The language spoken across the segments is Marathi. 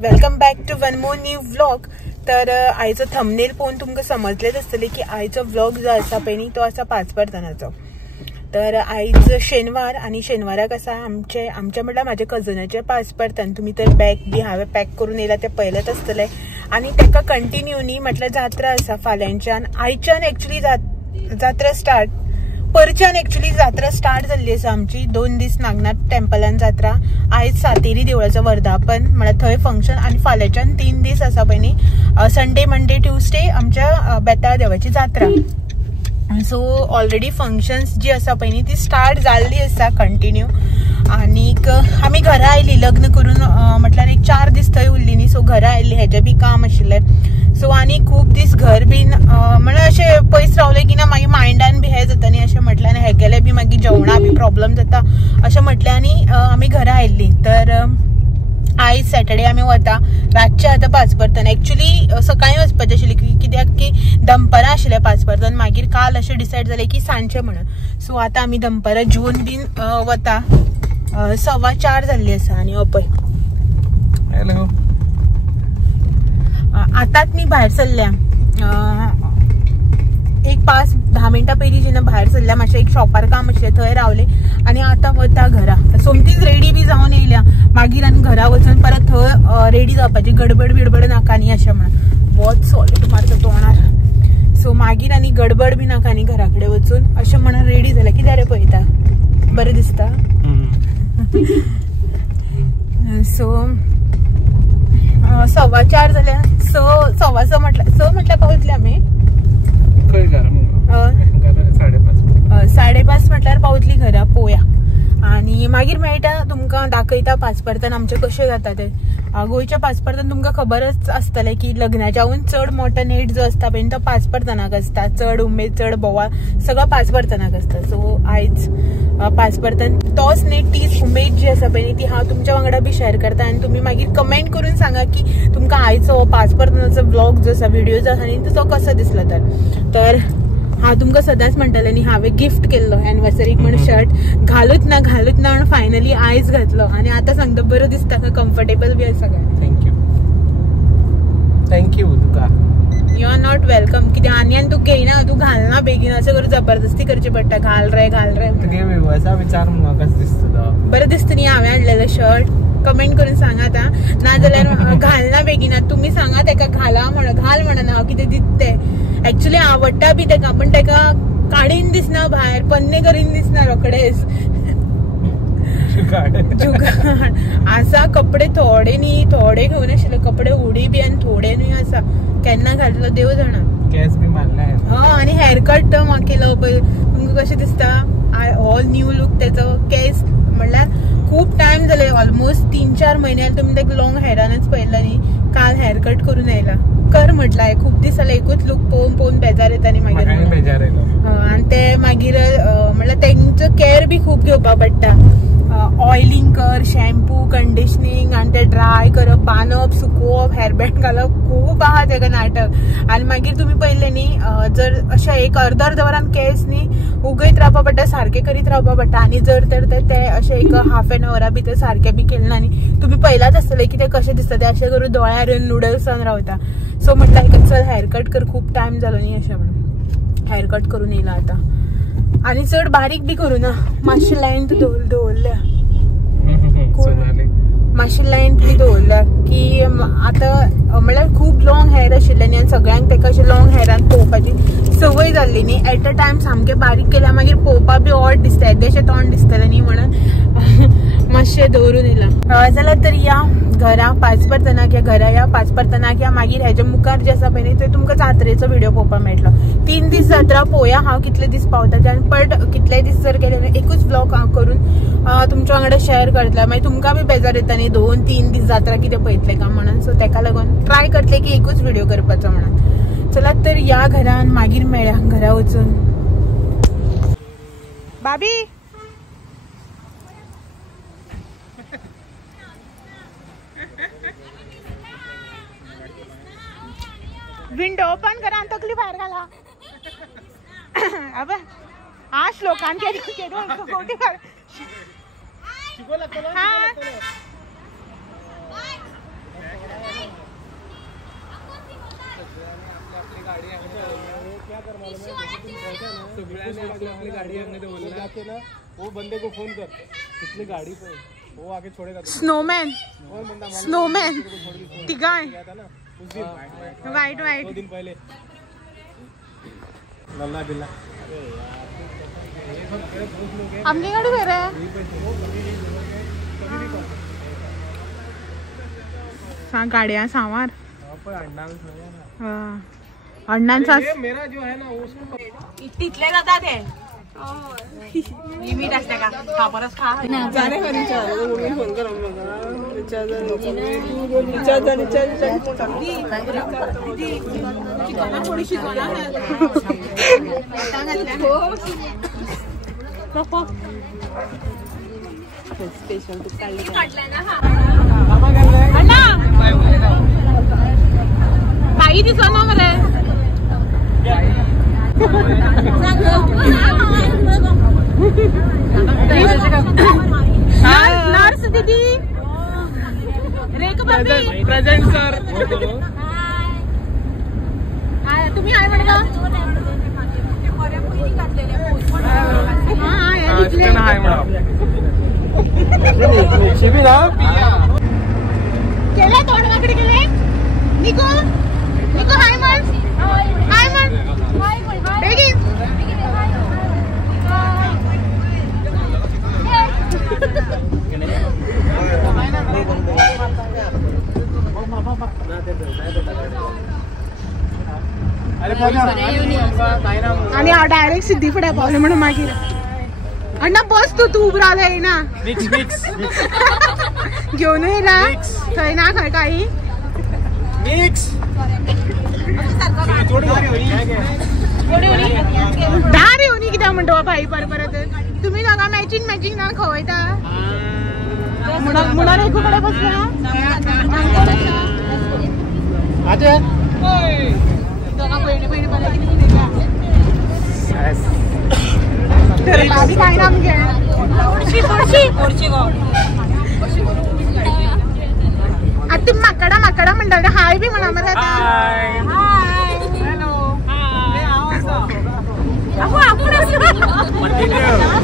Welcome back to one more new vlog. तर आयचो थंबनेल पळोवन तुमकां समजलेच आसतलें की आयचो व्लॉग जो आसा पळय न्ही तो आसा पांचपर्तनाचो। तर आयज शेनवार आनी शेनवाराक आसा आमचे म्हटल्यार म्हाजे कजनाचे पांचपर्तन। तुमी तर बॅग बी हांवें पॅक करून येयला ते पळयलेच आसतले आनी ताका कंटिन्यू न्ही म्हटल्यार जात्रा आसा फाल्यांच्यान। आयच्यान एक्चुअली जात्रा स्टार्ट, परच्यान एक्चुअली जात्रा स्टार्ट जाल्ली आसा आमची। 2 दीस नागनाथ टेम्पलान जात्रा, आयज सातेरी देवळाचो वर्धापन म्हळ्यार थंय फंक्शन आनी फाल्यांच्यान 3 दीस आसा पळय न्ही संडे मंडे ट्युजडे आमच्या बेताळ देवाची जात्रा। सो ऑलरेडी फंक्शन्स जी आसा पळय न्ही ती स्टार्ट जाल्ली आसा कंटिन्यू। आनीक आमी घरा आयली लग्न करून म्हटल्यार एक 4 दीस थंय उरली न्ही, सो घरा आयली हेजे बी काम आशिल्लें। सो आनी खूब दीस घर बीन म्हळ्यार अशें पयस रावलें की ना मागीर मायंडान बी हें जाता न्ही अशें म्हटल्यार आनी हेगेले बी मागीर जेवणा बी प्रॉब्लेम जाता अशें म्हटलें आनी आमी घरा आयल्ली। तर आयज सॅटर्डे आमी वता रातचे आतां पांचपर्तन। एक्चुअली सकाळीं वचपाचें आशिल्लें कित्याक की दनपारां आशिल्लें पांचपर्तन, मागीर काल अशें डिसायड जालें की सांजचें म्हणून। सो आतां आमी दनपारां जेवन बीन वता। 4:15 जाल्ली आसा आनी पळय आतांच न्ही भायर सरल्या, एक 5-10 मिनटां पयलीं जेन्ना भायर सरल्या मातशें एक शॉपार काम आशिल्लें थंय रावलें आनी आतां वता घरा। सोमतीच रेडी बी जावन येयल्या, मागीर आनी घरा वचून परत थंय रेडी जावपाची गडबड बिडबड नाका न्ही अशें म्हणून। बहुत सॉलिड मारता तोंडार। सो मागीर आनी गडबड बी नाका न्ही घरा कडेन वचून अशें म्हणून रेडी जालें। कितें रे पळयता बरें दिसता। सो 4:15 जाल्या, 6:15 म्हटल्यार पावतले आमी। 5:30 म्हटल्यार पावतली घरा पोया। आनी मागीर मेळटा तुमकां दाखयता पांचपर्तन आमचे कशें जाता ते। गोंयच्या पांचपर्तन तुमकां खबरच आसतलें की लग्नाच्याहून चड मोठो नेट जो आसता पळय तो पांचपर्तनाक आसता। चड उमेद चड बोवाळ सगळं पांचपर्तनाक आसता। सो आयज पांचपर्तन तोच नेट तीच उमेद जी आसा पळय ती हांव तुमच्या वांगडा बी शेअर करता आनी तुमी मागीर कमेंट करून सांगा की तुमकां आयचो पांचपर्तनाचो व्लॉग जो आसा व्हिडिओ जो आसा न्ही तो कसो दिसलो। तर हांव तुमकां सदांच म्हणटलें न्ही हांवें गिफ्ट केल्लो एनिवर्सरीक म्हणून शर्ट घालूच ना म्हणून फायनली आयज घातलो आनी आतां सांगता बरो दिसता का कम्फर्टेबल बी आसा काय। थँक्यू तुका। You are not welcome. कितें आनी तू घेयना तू घालना बेगीन अशें करून जबरदस्ती करची पडटा। घाल रे तुगे विवर्सा विचार म्हाका कशें दिसता बरें दिसता न्ही हांवें हाडलेलो शर्ट। कमेंट करून सांगात ना जाल्यार घालना बेगीन। तुमी सांगा तेका घाला म्हणून, घाल म्हणून हांव कितें दिसतें। एक्चुअली आवडटा बी तेका पण तेका काडीन दिसना भायर, पन्ने करीन दिसना रोकडेच। आसा कपडे थोडे न्ही, थोडे घेवन आशिल्ले कपडे उडी बी आनी थोडे न्ही आसा। केन्ना घातलो देव जाणा। केस बी मारले आनी हेअर कट केलो पळय तुमकां कशें दिसता। ऑल न्यू लूक तेचो। केस म्हणल्यार खूब टायम जाले ऑलमोस्ट 3-4 म्हयने तुमी तेका लॉंग हेरानच पळयला न्ही। काल हेअर कट करून येयला कर म्हटलां। खूब दीस जाले एकूच लूक पळोवन बेजार येता न्ही मागीर बेजार येयलो। आनी ते मागीर म्हणल्यार तेंचो केअर बी खूब घेवपा पडटा। ऑयलिंग कर, शॅम्पू, कंडिशनिंग आनी ते ड्राय करप, बांदप, सुकोवप, हेअरबँड घालप खूब आहा तेका नाटक। आनी मागीर तुमी पळयलें न्ही जर अशें एक अर्द वरान केस न्ही उगयत रावपा पडटा, सारके करीत रावपा पडटा। आनी जर तर ते अशें एक हाफ एन अवरा भितर सारके बी केलें ना न्ही तुमी पळयलाच आसतलें की ते कशें दिसता ते अशें करून दोळ्यार येवन नुडल्सान रावता। सो म्हटल्यार चल हेअर कट कर, खूब टायम जालो न्ही अशें म्हणून हेअर कट करून येयला आतां। आनी चड बारीक बी करूं ना, मातशी लेंथ दवरल्या मातशी लेंथ बी दवरल्या की आतां म्हळ्यार खूब लॉंग हेअर आशिल्ले न्ही आनी सगळ्यांक तेका अशें लॉंग हेअरान पळोवपाची संवय जाल्ली न्ही। एट अ टायम सामकें बारीक केल्यार मागीर पळोवपाक बी ऑड दिसता, येदेशें तोंड दिसतलें न्ही म्हणून मातशें दवरून येयला। जाल्यार तर या घरा पांचपर्तनाक या, घरा या पांचपर्तनाक या। मागीर हेजे मुखार जे आसा पळय न्ही थंय तुमकां जात्रेचो व्हिडिओ पळोवपाक मेळटलो। 3 दीस जात्रा पळोवया हांव कितले दीस पावता ते। आनी बट कितले दीस जर केले एकूच व्लॉग हांव करून तुमच्या वांगडा शेअर करतलें मागीर तुमकां बी बेजार येता न्ही 2-3 दीस जात्रा कितें पळयतलें का म्हणून। सो तेका लागून ट्राय करतले की एकूच व्हिडिओ करपाचो म्हणून। चला तर या घरान मागीर मेळया घरा वचून। बाबी विंडो ओपन करा आनी तकली भायर घाला। अब हा श्लोकान अपनी गाड़ी हमने तो बोला जाके ना वो बंदे को फोन कर कितनी गाड़ी पे वो आके छोड़ेगा। स्नोमैन स्नोमैन टिगाय उस दिन वाइट वाइट 2 दिन पहले लल्ला बिल्ला। आमची गाडी वेर आहे गाड्या सांवार अण्णांचा मेरा जो है ना उसको तिथले जातात हे लिमिट असते का खा परत खा जाणे का रिचार्ज फोन कर थोडीशी स्पेशल बाई दिसो ना मरे नर्स दीदी रेख भाभी प्रेजेंट सर तुम्ही आहे म्हणे का केले तोंड वाकडे केले निको निको हाय मन हाय मन बेगी आणि डायरेक्ट सिद्धी फुड्या पावले म्हणून मागीर अण्णा बस तू उब रावले ना मिक्स मिक्स घेऊन येला थंय ना खंय काही मिक्स धार येऊन कित्याक म्हणतो भाई परत तुम्ही दोघा मॅचिंग मॅचिंग ना खवयता मुणार एकू कडे बसल्या दोघा बहिणी बहिणी मला किती काय नाम घे आता माकडा माकडा म्हणतात हाय बी म्हणा मला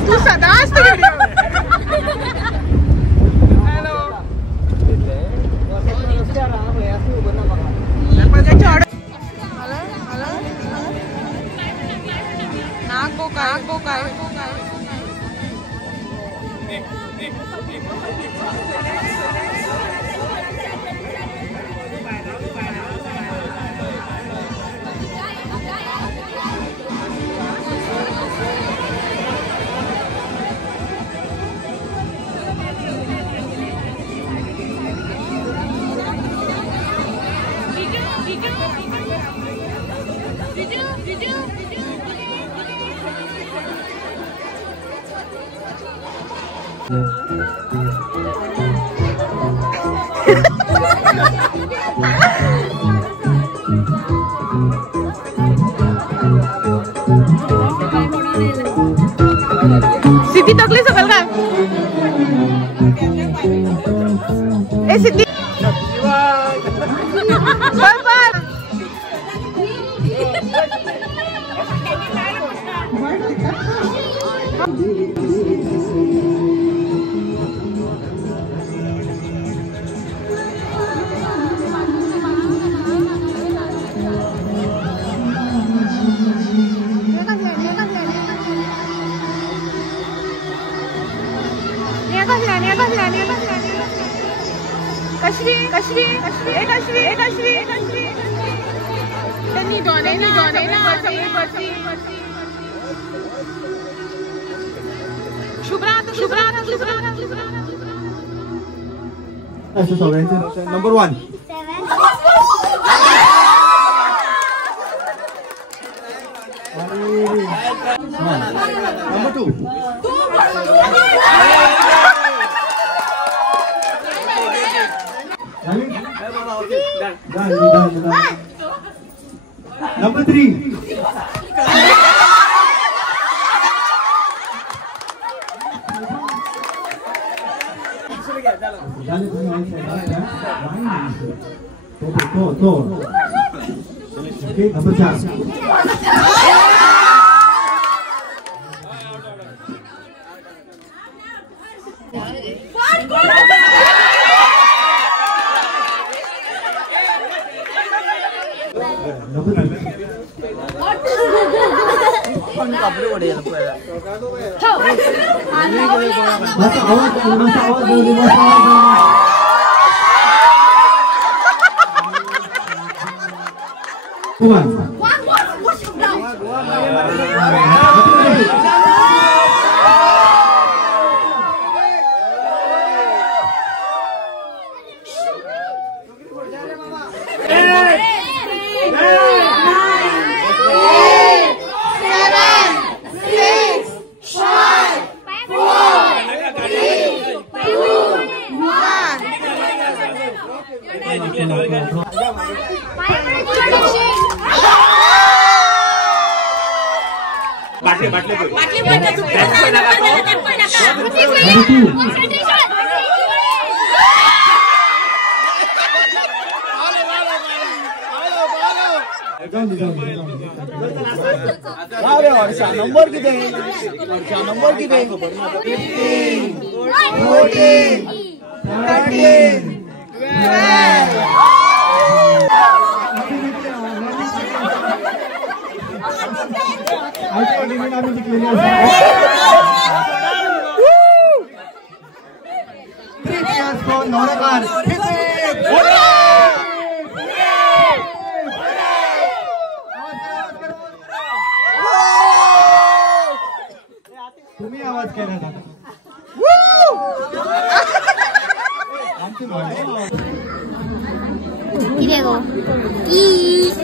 तू सदा असतो सिद्धी तकली सकल का ए सिद्धी Number 1. Number 2. Done. Number 3. Okay, number 4. Number किती नंबर किती तुम्ही आवाज केला ना 이래고 이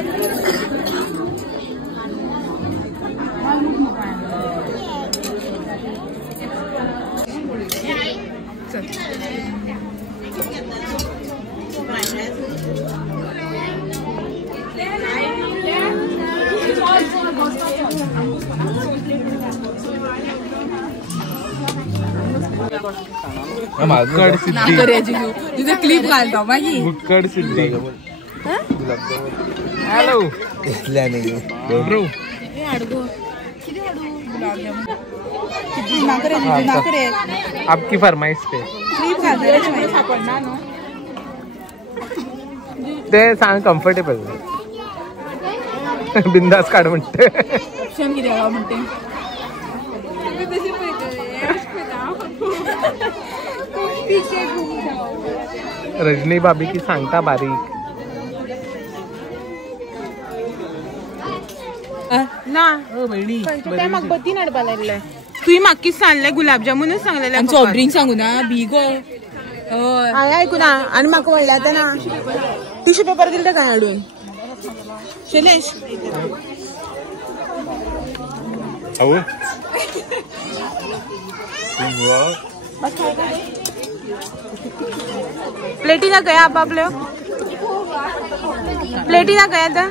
भुक्कड सिद्धी तुझं क्लिप घालतो माझी भुक्कड सिद्धी हॅलो आपकी फरमाइश पे ते सांग कम्फर्टेबल बिंदास काढ म्हणते रजनी भाभी की सांगता बारीक ना काय मग बत्ती नडपा लागलाय तुही मागकीच सांगलाय गुलाबजामुनच सांगलेला सॉफ्ट ड्रिंक सांगू ना बिगो ऐकू ना आणि म्हाका म्हणलं आता ना टिश्यू पेपर दिले काय हाडून शैलेश प्लेटी ना गया आपापल्या प्लेटी ना गया था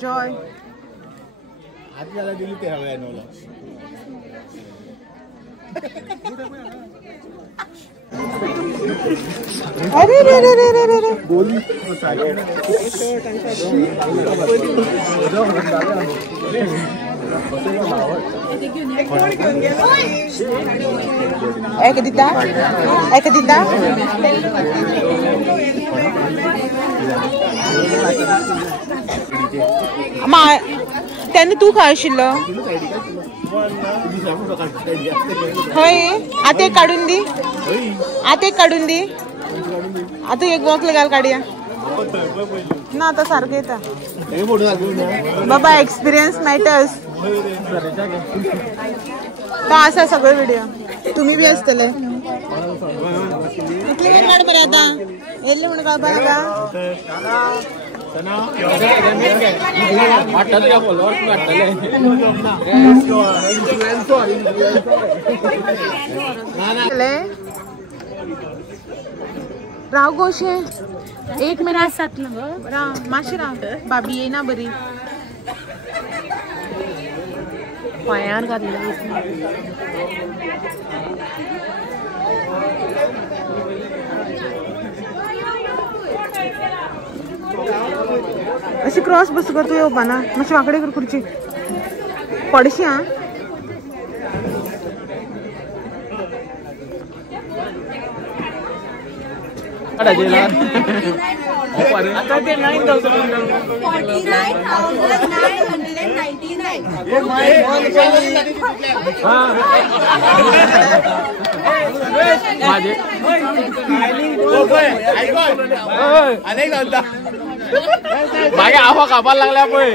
जॉय आधी याला दिली ते हवं आहे अरे रे रे रे रे रे बोली एक दिता त्याने तू काय आशिल्लो हय आते काढून दी आता एक वॉक घाल काढूया ना आता सारखं येता बाबा एक्सपिरियन्स मॅटर्स तो असा सगळे व्हिडिओ तुम्ही बी असतले कितले वेळ काढ बरे आता येल्ले म्हणून काढ बरं राव गोशे 1 मिनिट सातलं राव माशी राव बाबी येईना बरी पायान घातलेलं अशी क्रॉस बस करतो येऊ पाना मातशी वाकडे कर खुर्ची पडशी हा आता ते 9,000 मागे आवा कापायला लागल्या पळय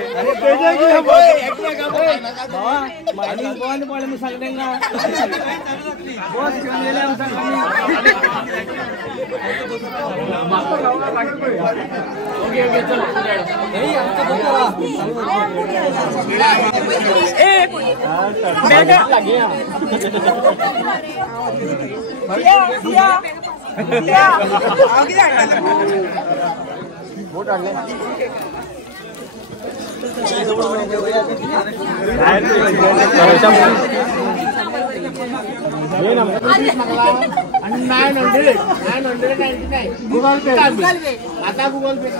Google Pay. आता Google Pay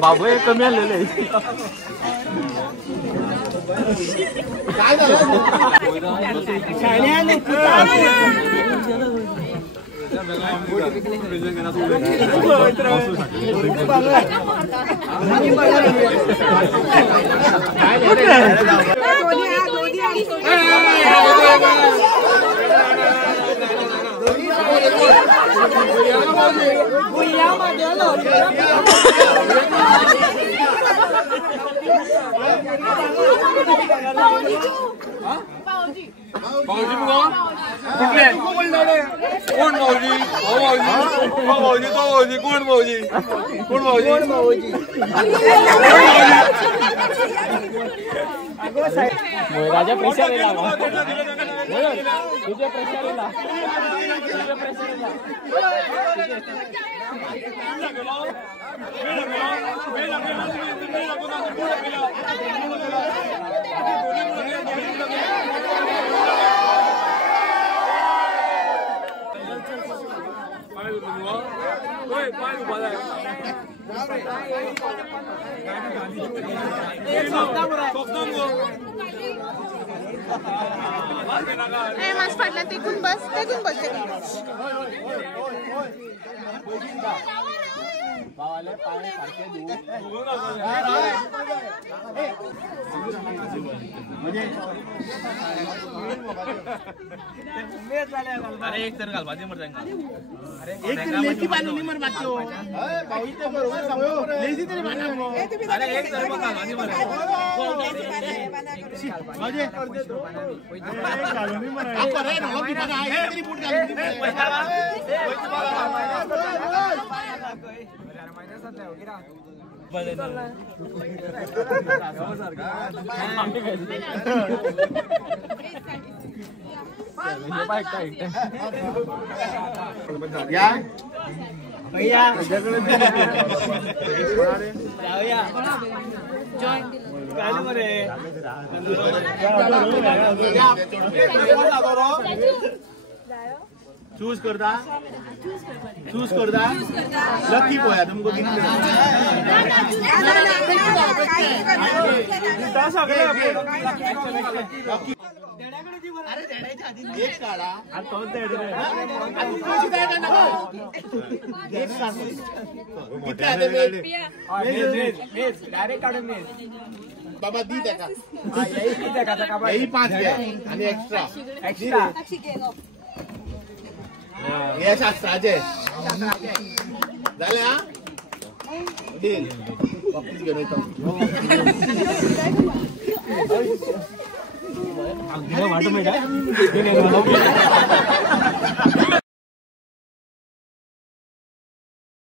बाबू कमी आलेले कोण भाऊजी राजा प्रेशर येला तुझे प्रेशर येला मास फाटला तेकून बस भावाले पाय सारखे अरे एक तर घाल भाजी मर जाएगा अरे एक लेकी बांधून मर मारतो भाऊ इथे बरोबर सांगू लेजी तरी बांधा अरे एक तर घाल भाजी मर भाजी घालून मर आप रे नो की बघा हे तरी बूट या भैया चूज करता लकी पोया तुमको एक काढा डायरेक्ट काढून मेज बाबा दी त्याका यही 5 घ्या आणि एक्स्ट्रा हे शास्त्राचे झाले हा डील वापस घेऊन येतो वाटू